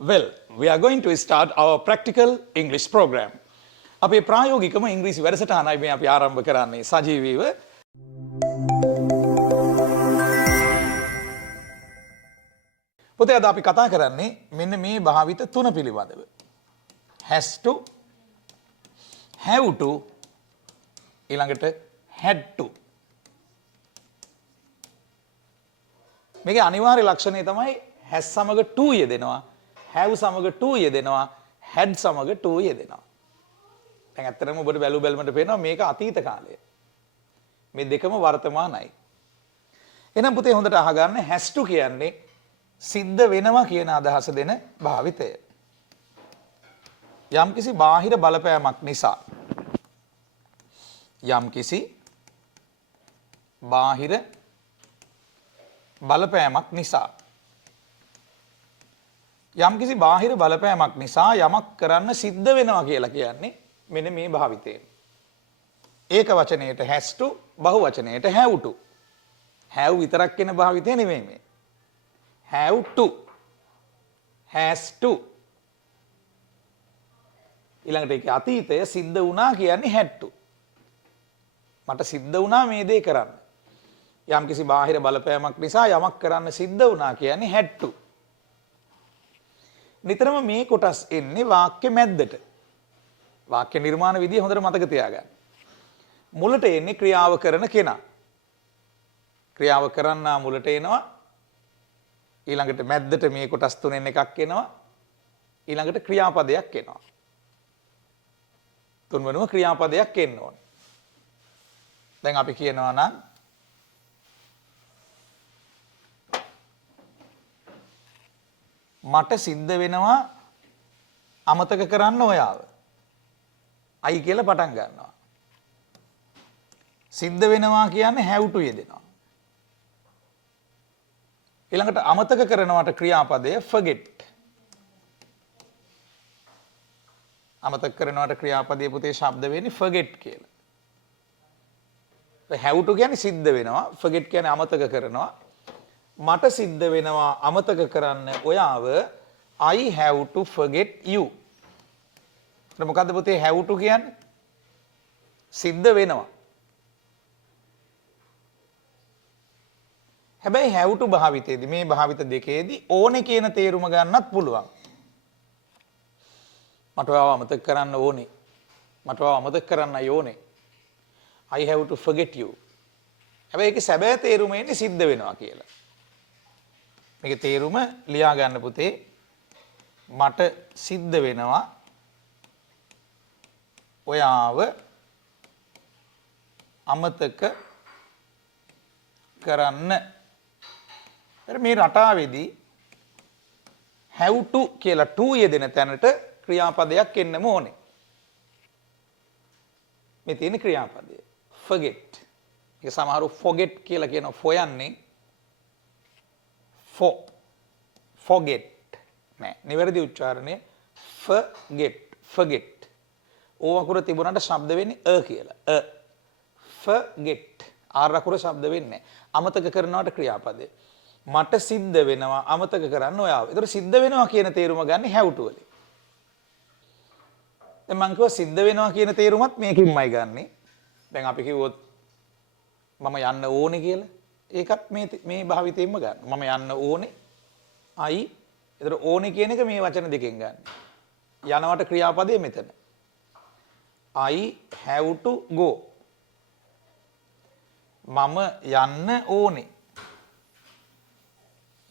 Well, we are going to start our practical English program. අපේ ප්‍රායෝගිකම ඉංග්‍රීසි වැඩසටහනයි මේ අපි ආරම්භ කරන්නේ සජීවීව. පොතේ අද අපි කතා කරන්නේ මෙන්න මේ භාවිත තුන පිළිබඳව. has to, have to, ඊළඟට had to. මේකේ අනිවාර්ය ලක්ෂණය තමයි has සමග to යෙදෙනවා, have සමග to යෙදෙනවා, had සමග to යෙදෙනවා. දැන් ඇත්තටම ඔබට බැලු බැලමට පේනවා මේක අතීත කාලය. මේ දෙකම වර්තමානයි. එහෙනම් පුතේ හොඳට අහගන්න has to කියන්නේ සිද්ධ වෙනවා කියන අදහස දෙන භාවිතය. යම්කිසි බාහිර බලපෑමක් නිසා යම්කිසි බාහිර බලපෑමක් නිසා යම්කිසි බාහිර බලපෑමක් නිසා යමක් කරන්න සිද්ධ වෙනවා කියලා කියන්නේ මෙන්න මේ භාවිතයෙන්. ඒක වචනයේට has to, බහු වචනයේට have to. have විතරක් කියන භාවිතය නෙමෙයි මේ. have to, has to. ඊළඟට ඒකේ අතීතය සිද්ධ වුණා කියන්නේ had to. මට සිද්ධ වුණා මේ දේ කරන්න. යම්කිසි බාහිර බලපෑමක් නිසා යමක් කරන්න සිද්ධ වුණා කියන්නේ had to. නිතරම මේ කොටස් එන්නේ වාක්‍ය මැද්දට. වාක්‍ය නිර්මාණ විදිය හොඳට මතක තියාගන්න. මුලට එන්නේ ක්‍රියාව කරන කෙනා. ක්‍රියාව කරන්නා මුලට එනවා. ඊළඟට මැද්දට මේ කොටස් තුනෙන් එකක් එනවා. ඊළඟට ක්‍රියාපදයක් එනවා. තුන්වෙනුම ක්‍රියාපදයක් එන්න ඕන. දැන් අපි කියනවා නම් මට සිද්ධ වෙනවා අමතක කරන්න ඔයාව. අයි කියලා පටන් ගන්නවා. සිද්ධ වෙනවා කියන්නේ have to යෙදෙනවා. ඊළඟට අමතක කරනවට ක්‍රියාපදය forget. අමතක කරනවට ක්‍රියාපදයේ පුතේ ශබ්ද වෙන්නේ forget කියලා. have to කියන්නේ සිද්ධ වෙනවා, forget කියන්නේ අමතක කරනවා. මට සිද්ධ වෙනවා අමතක කරන්න ඔයාව. I have to forget you. මොකද්ද පුතේ have to කියන්නේ? සිද්ධ වෙනවා. හැබැයි have to භාවිතයේදී මේ භාවිත දෙකේදී ඕනේ කියන තේරුම ගන්නත් පුළුවන්. මට ඔයාව අමතක කරන්න ඕනේ. මට ඔයාව අමතක කරන්නයි ඕනේ. I have to forget you. හැබැයි ඒකේ සැබෑ තේරුම එන්නේ සිද්ධ වෙනවා කියලා. මේකේ තේරුම ලියා ගන්න පුතේ. මට සිද්ධ වෙනවා ඔයාව අමතක කරන්න. මේ රටාවේදී have to කියලා to යෙදෙන තැනට ක්‍රියාපදයක් එන්නම ඕනේ. මේ තියෙන ක්‍රියාපදය forget. ඒක සමහරව forget කියලා කියනවා හොයන්නේ. forget නෑ. නිවැරදි උච්චාරණය forget. ඕ අකුර තිබුණාට ශබ්ද වෙන්නේ කියලා. forget. ආර අකුර ශබ්ද වෙන්නේ නෑ. අමතක කරනවට ක්‍රියාපදේ. මට සිද්ධ වෙනවා අමතක කරන්න ඔයාව. ඒතර සිද්ධ වෙනවා කියන තේරුම ගන්න have to වලින්. දැන් මම කිව්වා සිද්ධ වෙනවා කියන තේරුමත් මේකින්මයි ගන්නෙ. දැන් අපි කිව්වොත් මම යන්න ඕනේ කියලා. ඒකත් මේ භාවිතයෙන්ම ගන්න. මම යන්න ඕනේ. I. ඒතර ඕනේ කියන එක මේ වචන දෙකෙන් ගන්න. යනවට ක්‍රියාපදේ මෙතන. I have to go. මම යන්න ඕනේ.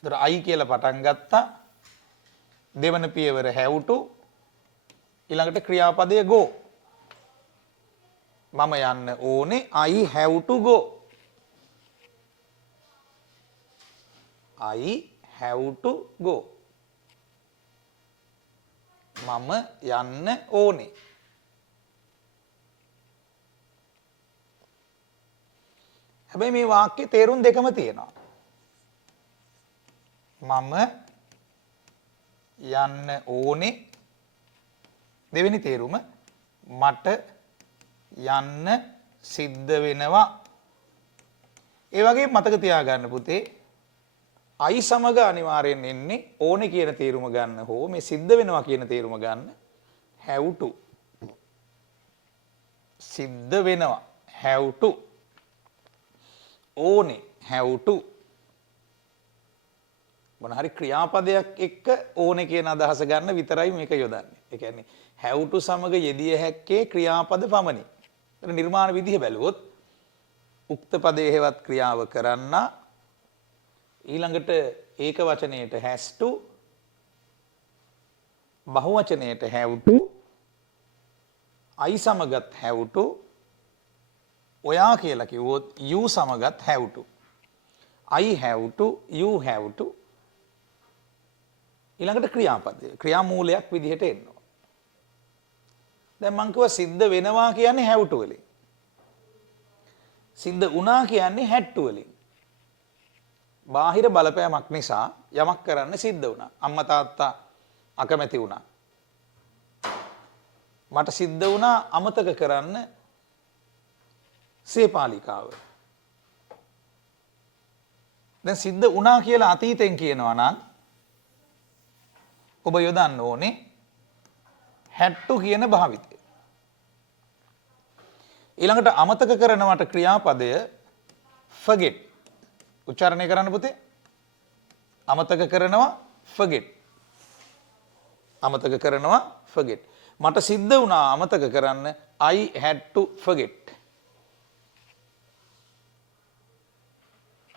ඒතර I කියලා පටන් ගත්තා. දෙවන පියවර have to. ඊළඟට ක්‍රියාපදය go. මම යන්න ඕනේ. I have to go. I have to go. මම යන්න ඕනේ. හැබැයි මේ වාක්‍යයේ තේරුම් දෙකම තියෙනවා. මම යන්න ඕනේ. දෙවෙනි තේරුම මට යන්න සිද්ධ වෙනවා. ඒ වගේ මතක තියාගන්න පුතේ I සමග අනිවාර්යෙන් එන්නේ ඕනේ කියන තේරුම ගන්න හෝ මේ සිද්ධ වෙනවා කියන තේරුම ගන්න have to. සිද්ධ වෙනවා have to. ඕනේ have to. මොන හරි ක්‍රියාපදයක් එක්ක ඕනේ කියන අදහස ගන්න විතරයි මේක යොදන්නේ. ඒ කියන්නේ have to සමග යෙදිය හැක්කේ ක්‍රියාපද පමණි. ඒතර නිර්මාණ විදිහ බැලුවොත් උක්ත පදයේ හේවත් ක්‍රියාව කරන්න ඊළඟට ඒක වචනයේට has to බහු වචනයේට have to I සමගත් have to ඔයා කියලා කිව්වොත් you සමගත් have to I have to you have to ඊළඟට ක්‍රියාපදය ක්‍රියාමූලයක් විදිහට එනවා. දැන් මං කිව්වා සිද්ධ වෙනවා කියන්නේ have to වලින්. සිද්ධ වුණා කියන්නේ had to වලින්. බාහිර බලපෑමක් නිසා යමක් කරන්න සිද්ධ වුණා. අම්මා තාත්තා අකමැති වුණා. මට සිද්ධ වුණා අමතක කරන්න සේපාලිකාව. දැන් සිද්ධ වුණා කියලා අතීතෙන් කියනවා නම් ඔබ යොදන්න ඕනේ had to කියන භාවිතය. ඊළඟට අමතක කරනවට ක්‍රියාපදය forget. උච්චාරණය කරන්න පුතේ. අමතක කරනවා forget. අමතක කරනවා forget. මට සිද්ධ වුණා අමතක කරන්න I had to forget.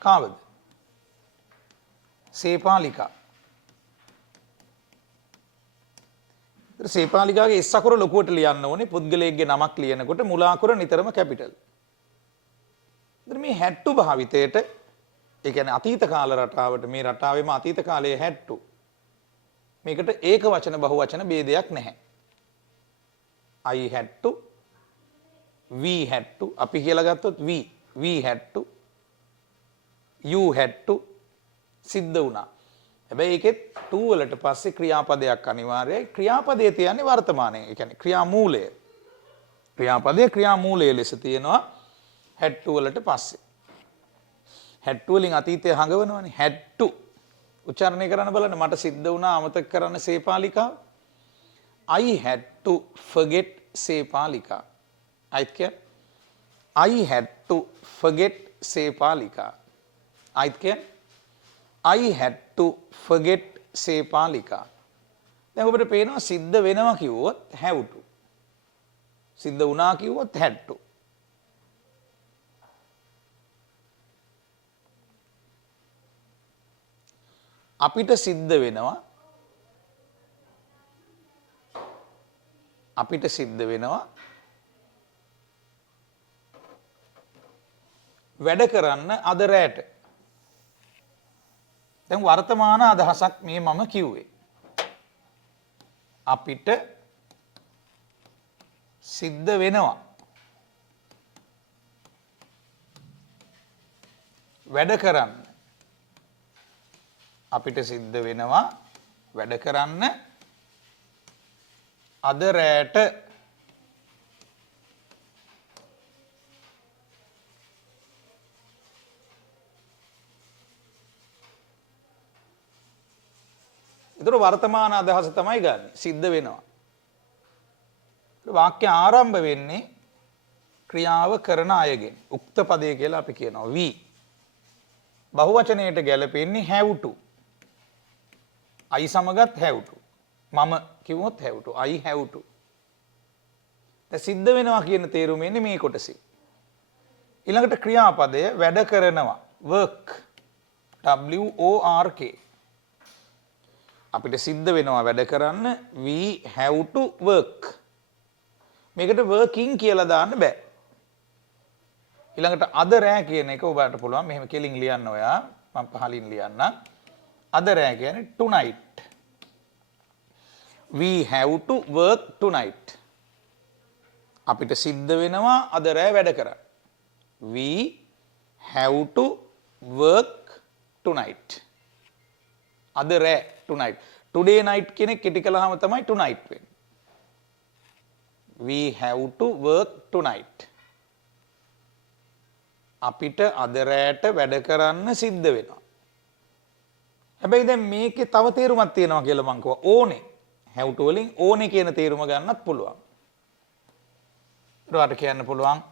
කාවද? සේපාලිකා. සේපාලිකාගේ S අකුර ලොකුවට ලියන්න ඕනේ. පුද්ගලයෙක්ගේ නමක් ලියනකොට මුල අකුර නිතරම කැපිටල්. ඉතින් මේ had to භාවිතයට ඒ කියන්නේ අතීත කාල රටාවට මේ රටාවේම අතීත කාලයේ had to මේකට ඒක වචන බහු වචන ભેදයක් නැහැ. I had to we had to අපි කියලා ගත්තොත් we had to you had to සිද්ධ වුණා. හැබැයි ඒකෙත් to වලට පස්සේ ක්‍රියාපදයක් අනිවාර්යයි. ක්‍රියාපදයේ තියන්නේ වර්තමානයේ. ඒ කියන්නේ ක්‍රියාමූලය. ක්‍රියාපදයේ ක්‍රියාමූලය ලෙස තියෙනවා had to වලට පස්සේ. had to වලින් අතීතය හඟවනවනේ. had to උච්චාරණය කරන්න බලන්න මට සිද්ධ වුණා අමතක කරන්න සේපාලිකාව. I had to forget සේපාලිකා. අයිත් කියන්නේ I had to forget සේපාලිකා. අයිත් කියන්නේ I had to forget සේපාලිකා. දැන් ඔබට පේනවා සිද්ධ වෙනවා කිව්වොත් have to. සිද්ධ වුණා කිව්වොත් had to. අපිට සිද්ධ වෙනවා වැඩ කරන්න අද රැට. දැන් වර්තමාන අදහසක් මේ මම කිව්වේ. අපිට සිද්ධ වෙනවා වැඩ කරන්න. අපිට සිද්ධ වෙනවා වැඩ කරන්න අද රැට. ඒතර වර්තමාන අදහස තමයි ගන්න. සිද්ධ වෙනවා. වාක්‍ය ආරම්භ වෙන්නේ ක්‍රියාව කරන අයගෙන්. උක්ත පදය කියලා අපි කියනවා we. බහුවචනයට ගැලපෙන්නේ have to. I සමගත් have to. මම කිව්වොත් have to. I have to. දැන් සිද්ධ වෙනවා කියන තේරුම එන්නේ මේ කොටසේ. ඊළඟට ක්‍රියාපදය වැඩ කරනවා work. W O R K. අපිට සිද්ධ වෙනවා වැඩ කරන්න we have to work. මේකට working කියලා දාන්න බෑ. ඊළඟට අද රෑ කියන එක ඔබට පුළුවන් මෙහෙම කෙලින් ලියන්න ඔයා. මම පහලින් ලියන්න. අද රෑ කියන්නේ tonight. We have to work tonight. අපිට සිද්ධ වෙනවා අද රෑ වැඩ කරන්න. We have to work tonight. අද රෑ tonight. Today night කෙනෙක් කෙටි කළාම තමයි tonight වෙන්නේ. We have to work tonight. අපිට අද රෑට වැඩ කරන්න සිද්ධ වෙනවා. හැබැයි දැන් මේකේ තව තේරුමක් තියෙනවා කියලා මං කිව්වා. ඕනේ. have to වලින් ඕනේ කියන තේරුම ගන්නත් පුළුවන්. ඊට කියන්න පුළුවන්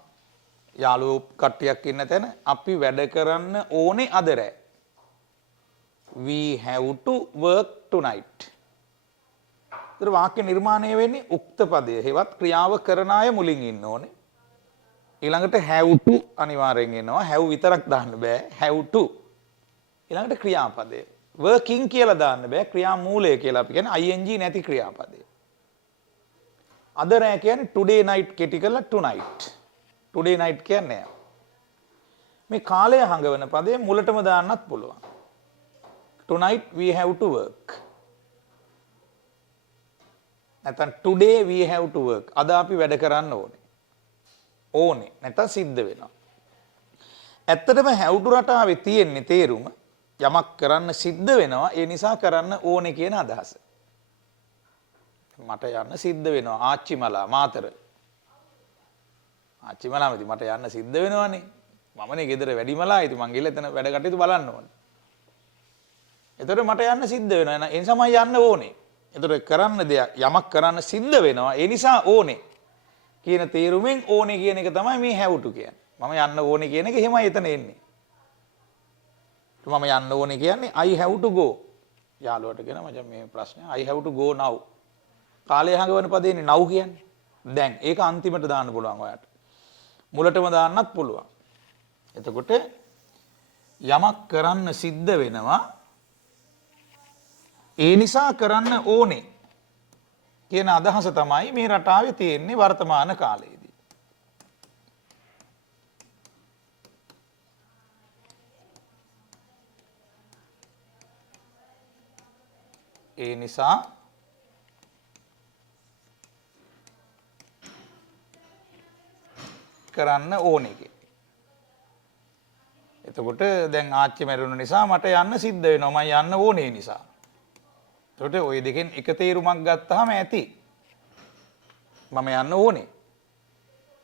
යාළුවෝ කට්ටියක් ඉන්න තැන අපි වැඩ කරන්න ඕනේ අද රෑ. We have to work tonight. ඒතර වාක්‍ය නිර්මාණය වෙන්නේ උක්ත පදයේ හේවත් ක්‍රියාව කරන අය මුලින් ඉන්න ඕනේ. ඊළඟට have to අනිවාර්යෙන් එනවා. have විතරක් දාන්න බෑ. have to. ඊළඟට ක්‍රියාපදය. working කියලා දාන්න බෑ. ක්‍රියා මූලය කියලා අපි කියන්නේ ing නැති ක්‍රියාපදය. අද රෑ කියන්නේ today night කෙටි කරලා tonight. today night කියන්නේ මේ කාලය හඟවන පදේ මුලටම දාන්නත් පුළුවන්. tonight we have to work. නැත්නම් today we have to work. අද අපි වැඩ කරන්න ඕනේ. ඕනේ නැත්නම් සිද්ධ වෙනවා. ඇත්තටම have to රටාවේ තියෙන්නේ තේරුම යමක් කරන්න සිද්ධ වෙනවා ඒ නිසා කරන්න ඕනේ කියන අදහස. මට යන්න සිද්ධ වෙනවා ආච්චිමලා මාතර. ආච්චිමලාමදී මට යන්න සිද්ධ වෙනවනේ. මමනේ ගෙදර වැඩිමලා ඉතින් මං ගිහලා එතන වැඩ කටයුතු බලන්න ඕනේ. එතකොට මට යන්න සිද්ධ වෙනවා. ඒ නිසා මම යන්න ඕනේ. එතකොට කරන්න දෙයක් යමක් කරන්න සිද්ධ වෙනවා. ඒ නිසා ඕනේ කියන තේරුමෙන් ඕනේ කියන එක තමයි මේ have to කියන්නේ. මම යන්න ඕනේ කියන එක එහෙමයි එතන එන්නේ. මම යන්න ඕනේ කියන්නේ I have to go. යාළුවට කියන මචං මේ ප්‍රශ්නේ I have to go now. කාලය හඟවන පදේනේ now කියන්නේ. දැන් ඒක අන්තිමට දාන්න පුළුවන් ඔයාලට. මුලටම දාන්නත් පුළුවන්. එතකොට යමක් කරන්න සිද්ධ වෙනවා ඒ නිසා කරන්න ඕනේ කියන අදහස තමයි මේ රටාවේ තියෙන්නේ වර්තමාන කාලයේදී. ඒ නිසා කරන්න ඕනේ කිය. එතකොට දැන් ආච්චි මැරුණ නිසා මට යන්න සිද්ධ වෙනවා මම යන්න ඕනේ නිසා. එතකොට ওই දෙකෙන් එක තේරුමක් ගත්තාම ඇති. මම යන්න ඕනේ.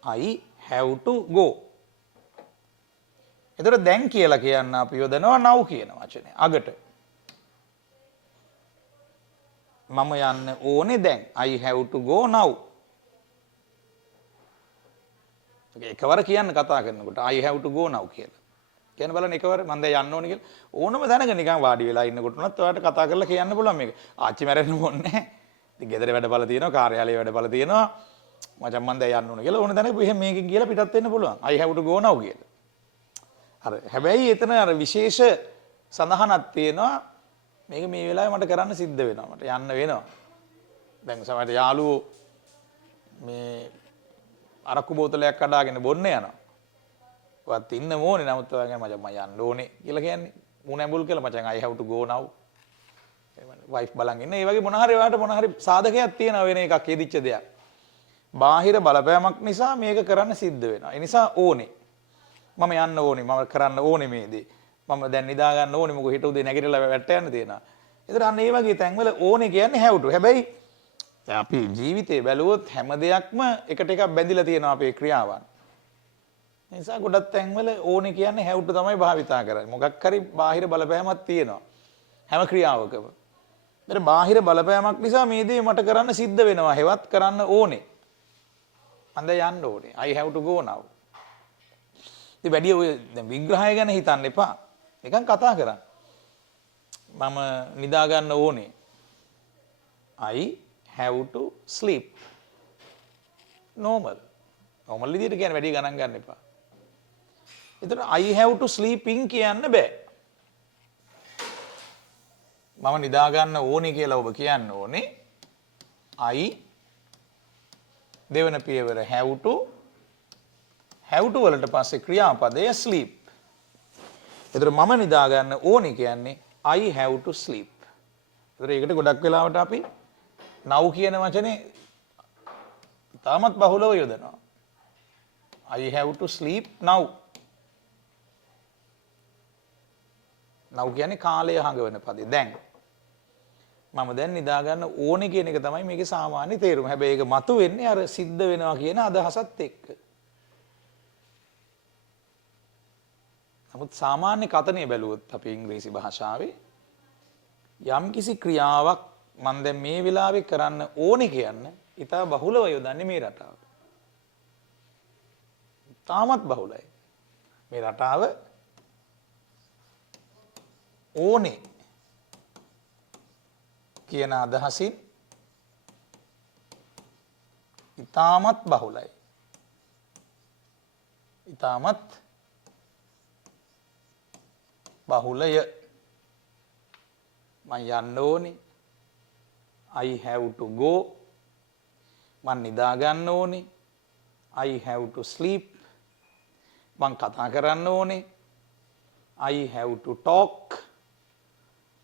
I have to go. එතකොට දැන් කියලා කියන්න අපි යොදනවා now කියන වචනේ. අගට. මම යන්න ඕනේ දැන්. I have to go now. එකවර කියන්න කතා කරනකොට I have to go now කියලා. කියන්න බලන්න එකවර මම දැන් යන්න ඕනේ කියලා. ඕනම දැනග නිකන් වාඩි වෙලා ඉන්නකොට උනත් ඔයාලට කතා කරලා කියන්න පුළුවන් මේක. ආච්චි මැරෙන්න ඕනේ නැහැ. ඉතින් ගෙදර වැඩබල තියෙනවා, කාර්යාලයේ වැඩබල තියෙනවා. මචං මම දැන් යන්න ඕනේ කියලා ඕන දැනග එහෙම මේකෙන් කියලා පිටත් වෙන්න පුළුවන්. I have to go now කියලා. අර හැබැයි එතන අර විශේෂ සඳහනක් තියෙනවා. මේක මේ වෙලාවේ මට කරන්න සිද්ධ වෙනවා. මට යන්න වෙනවා. දැන් සමහර යාළුවෝ මේ අරක්කු බෝතලයක් කඩාගෙන බොන්න යනවා. ඔයත් ඉන්න ඕනේ නමුත් ඔයාගෙන මචං මම යන්න ඕනේ කියලා කියන්නේ. මූණ ඇඹුල් කියලා මචං I have to go now. Wife බලන් ඉන්න. ඒ වගේ මොන හරි ඔයාලට මොන හරි සාධකයක් තියෙනවා වෙන එකක් එදිච්ච දෙයක්. බාහිර බලපෑමක් නිසා මේක කරන්න සිද්ධ වෙනවා. ඒ නිසා ඕනේ. මම යන්න ඕනේ. මම කරන්න ඕනේ මේ දේ. මම දැන් නිදා ගන්න ඕනේ. මොකද හිත උදේ නැගිටලා වැට යන්න තියෙනවා. ඒතර අන්න ඒ වගේ තැන්වල ඕනේ කියන්නේ have to. හැබැයි අපි ජීවිතේ බැලුවොත් හැම දෙයක්ම එකට එකක් බැඳිලා තියෙනවා අපේ ක්‍රියාවන්. ඒ නිසා ගොඩක් තැන්වල ඕනේ කියන්නේ have to තමයි භාවිතා කරන්නේ. මොකක් හරි බාහිර බලපෑමක් තියෙනවා. හැම ක්‍රියාවකම. ඒතර බාහිර බලපෑමක් නිසා මේ දේ මට කරන්න සිද්ධ වෙනවා. හෙවත් කරන්න ඕනේ. මම යන්න ඕනේ. I have to go now. ඉතින් වැඩි ඔය දැන් විග්‍රහය ගැන හිතන්න එපා. නිකන් කතා කරන්න. මම නිදා ගන්න ඕනේ. I have to sleep. normal. normal විදිහට කියන්නේ වැඩි ගණන් ගන්න එපා. එතකොට I have to sleep in කියන්න බෑ. මම නිදා ගන්න ඕනේ කියලා ඔබ කියන්න ඕනේ. I දෙවන පියවර have to වලට පස්සේ ක්‍රියාපදය sleep. එතකොට මම නිදා ගන්න ඕනේ කියන්නේ I have to sleep. එතකොට ඒකට ගොඩක් වෙලාවට අපි now කියන වචනේ තාමත් බහුලව යොදනවා. I have to sleep now. now කියන්නේ කාලය හඟවන පදේ. දැන් මම දැන් නිදා ගන්න ඕනේ කියන එක තමයි මේකේ සාමාන්‍ය තේරුම. හැබැයි ඒක මතුවෙන්නේ අර සිද්ධ වෙනවා කියන අදහසත් එක්ක. නමුත් සාමාන්‍ය කතනිය බැලුවොත් අපේ ඉංග්‍රීසි භාෂාවේ යම් කිසි ක්‍රියාවක් මම දැන් මේ වෙලාවේ කරන්න ඕනේ කියන්න ඉතා බහුලව යොදන්නේ මේ රටාව. තාමත් බහුලයි. මේ රටාව ඕනේ කියන අදහසින් ඉතාමත් බහුලයි. ඉතාමත් බහුලය. මම යන්න ඕනේ. I have to go. මම නිදා ගන්න ඕනේ. I have to sleep. මම කතා කරන්න ඕනේ. I have to talk.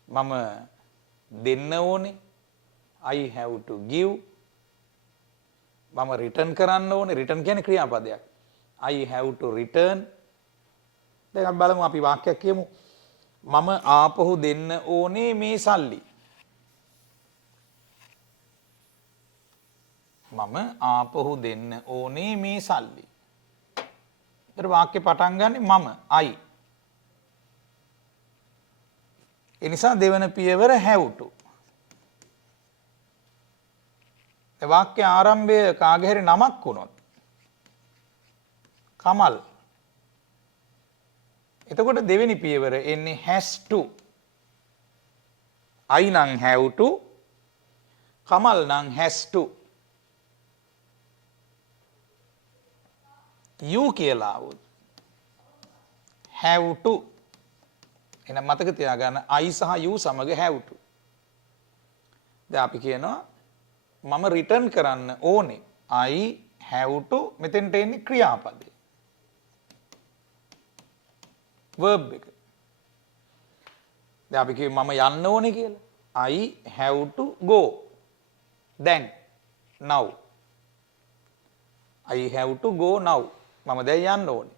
මම දෙන්න ඕනේ. I have to give. මම රිටර්න් කරන්න ඕනේ. රිටර්න් කියන්නේ ක්‍රියාපදයක්. I have to return. දැන් අපි බලමු අපි වාක්‍යයක් කියමු. මම ආපහු දෙන්න ඕනේ මේ සල්ලි. මම ආපහු දෙන්න ඕනේ මේ සල්ලි. ඊට වාක්‍ය පටන් ගන්නෙ මම I. ඒ නිසා දෙවන පියවර have to. ඒ වාක්‍ය ආරම්භය කාගේ හරි නමක් වුණොත් කමල්. එතකොට දෙවෙනි පියවර එන්නේ has to. I නම් have to. කමල් නම් has to. you කියලා આવුත් have to. එහෙනම් මතක තියාගන්න I සහ you සමග have to. දැන් අපි කියනවා මම රිටර්න් කරන්න ඕනේ. I have to මෙතෙන්ට එන්නේ ක්‍රියාපදේ. verb එක. දැන් අපි කියමු මම යන්න ඕනේ කියලා. I have to go. දැන් now. I have to go now. මම දැන් යන්න ඕනේ.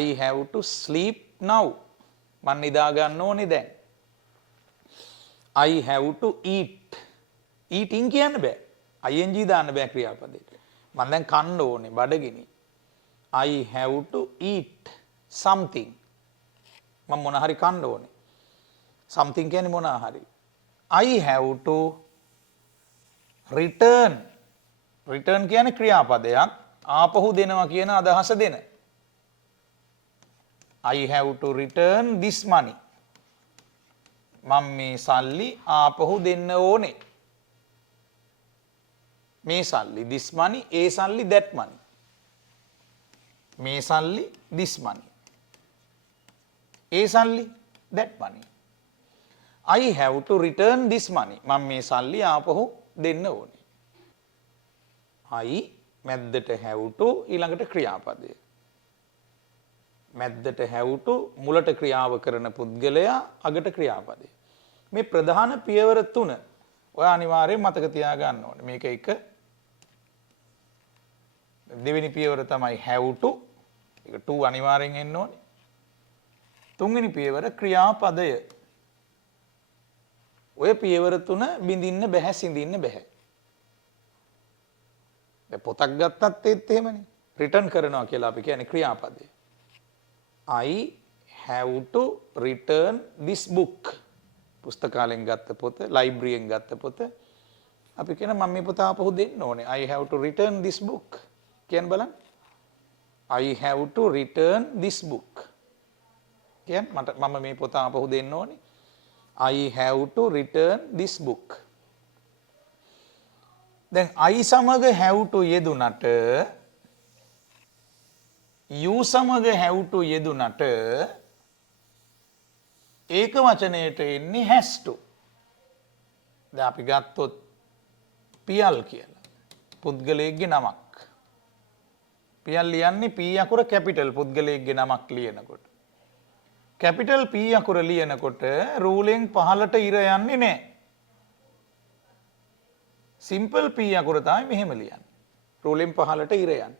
I have to sleep now. මම නිදා ගන්න ඕනේ දැන්. I have to eat. eating කියන්න බෑ. ing දාන්න බෑ ක්‍රියාපදයට. මම දැන් කන්න ඕනේ බඩගිනි. I have to eat something. මම මොන හරි කන්න ඕනේ. something කියන්නේ මොන හරි. I have to return. return කියන්නේ ක්‍රියාපදයක්. ආපහු දෙනවා කියන අදහස දෙන. I have to return this money. මම මේ සල්ලි ආපහු දෙන්න ඕනේ. මේ සල්ලි this money, ඒ සල්ලි that money. මේ සල්ලි this money. ඒ සල්ලි that money. I have to return this money. මම මේ සල්ලි ආපහු දෙන්න ඕනේ. I මැද්දට have to ඊළඟට ක්‍රියාපදය. මැද්දට have to මුලට ක්‍රියාව කරන පුද්ගලයා අගට ක්‍රියාපදය. මේ ප්‍රධාන පියවර තුන ඔය අනිවාර්යයෙන් මතක තියාගන්න ඕනේ. මේක එක දෙවෙනි පියවර තමයි have to. ඒක to අනිවාර්යෙන් එන්න ඕනේ. තුන්වෙනි පියවර ක්‍රියාපදය. ඔය පියවර තුන බින්දින්න බෑ සිඳින්න බෑ. දැන් පොතක් ගත්තත් ඒත් එහෙමනේ. රිටර්න් කරනවා කියලා අපි කියන්නේ ක්‍රියාපදය. I have to return this book. පුස්තකාලයෙන් ගත්ත පොත, ලයිබ්‍රරියෙන් ගත්ත පොත. අපි කියන මම මේ පොත ආපහු දෙන්න ඕනේ. I have to return this book. කියන්න බලන්න. I have to return this book. මට මම මේ පොත ආපහු දෙන්න ඕනේ. I have to return this book. දැන් I සමග have to යෙදුනට you සමග have to යෙදුනට ඒක වචනයට එන්නේ has to. දැන් අපි ගත්තොත් පියල් කියලා. පුද්ගලයෙක්ගේ නමක්. පියල් ලියන්නේ P අකුර කැපිටල් පුද්ගලයෙක්ගේ නමක් ලියනකොට. කැපිටල් P අකුර ලියනකොට රූලෙන් පහළට ඉර යන්නේ නැහැ. සිම්පල් P අකුර තමයි මෙහෙම ලියන්නේ. රූලෙන් පහළට ඉර යන්නේ.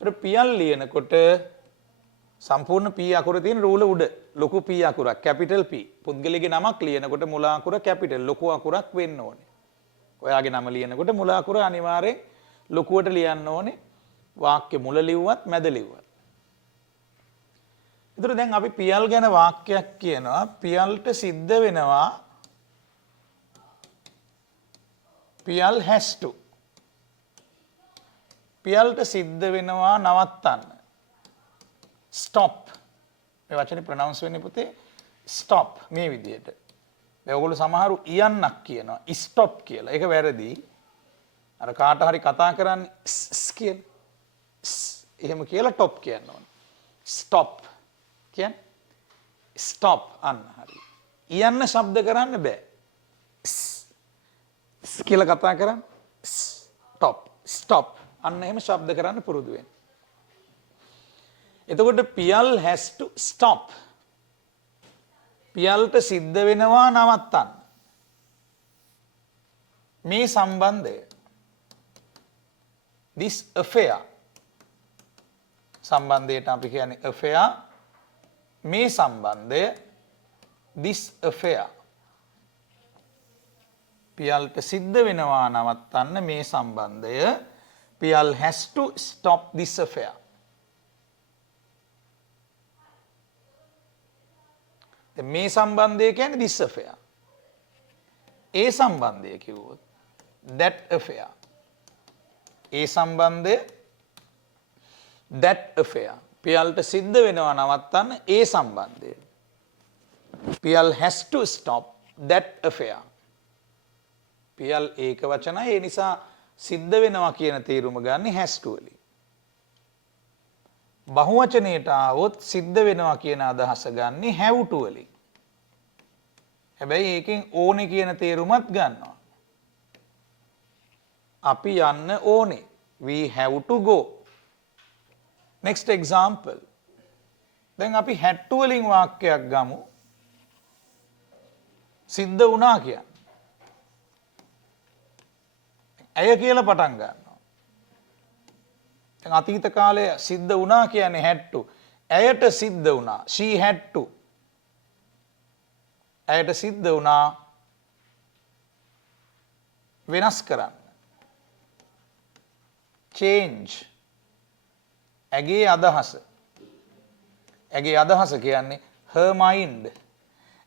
ඒතර පියල් ලියනකොට සම්පූර්ණ P අකුර තියෙන රූල උඩ ලොකු P අකුරක් කැපිටල් P. පුද්ගලයාගේ නමක් ලියනකොට මුල අකුර කැපිටල් ලොකු අකුරක් වෙන්න ඕනේ. ඔයාගේ නම ලියනකොට මුල අකුර අනිවාර්යෙන් ලොකුවට ලියන්න ඕනේ. වාක්‍ය මුල ලිව්වත් මැද ලිව්වත්. ඒතර දැන් අපි පියල් ගැන වාක්‍යයක් කියනවා. පියල්ට සිද්ධ වෙනවා පියල් has to. පියල්ට සිද්ධ වෙනවා නවත්තන්න. stop. මේ වචනේ ප්‍රොනවුන්ස් වෙන්නේ පුතේ stop මේ විදිහට. දැන් ඔයගොල්ලෝ සමහරු ඉයන්නක් කියනවා stop කියලා. ඒක වැරදි. අර කාට හරි කතා කරන්නේ කියලා. එහෙම කියලා top කියන්න ඕනේ. stop කියන්නේ stop අන්න හරි. ඉයන්න ශබ්ද කරන්න බෑ. කියලා කතා කරන්න stop අන්න එහෙම ශබ්ද කරන්න පුරුදු වෙන්න. එතකොට පියල් has to stop. පියල්ට සිද්ධ වෙනවා නවත්තන්න. මේ සම්බන්ධය this affair සම්බන්ධයට අපි කියන්නේ affair. මේ සම්බන්ධය this affair. පියල්ට සිද්ධ වෙනවා නවත්තන්න මේ සම්බන්ධය Piyal has to stop this affair. මේ සම්බන්ධය කියන්නේ this affair. ඒ සම්බන්ධය කිව්වොත් that affair. ඒ සම්බන්ධය that affair. පියල්ට සිද්ධ වෙනවා නවත්තන්න ඒ සම්බන්ධය. Piyal has to stop that affair. Piyal ඒක වචනයි ඒ නිසා සිද්ධ වෙනවා කියන තේරුම ගන්න has to වලින්. බහුවචනයට ආවොත් සිද්ධ වෙනවා කියන අදහස ගන්න have to වලින්. හැබැයි ඒකෙන් ඕනේ කියන තේරුමත් ගන්නවා. අපි යන්න ඕනේ. We have to go. Next example. දැන් අපි had to වලින් වාක්‍යයක් ගමු. සිද්ධ වුණා කියන්නේ. ඇය කියලා පටන් ගන්නවා. දැන් අතීත කාලයේ සිද්ධ වුණා කියන්නේ had to. ඇයට සිද්ධ වුණා. She had to. ඇයට සිද්ධ වුණා වෙනස් කරන්න. change. ඇගේ අදහස. ඇගේ අදහස කියන්නේ her mind.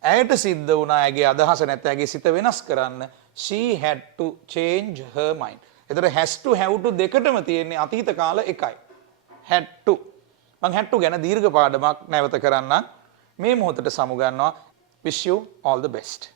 ඇයට සිද්ධ වුණා ඇගේ අදහස නැත්නම් ඇගේ සිත වෙනස් කරන්න. She had to change her mind. එතකොට has to have to දෙකටම තියෙන්නේ අතීත කාල එකයි. had to. මම had to ගැන දීර්ඝ පාඩමක් නැවත කරන්නම්. මේ මොහොතට සමු ගන්නවා. Wish you all the best.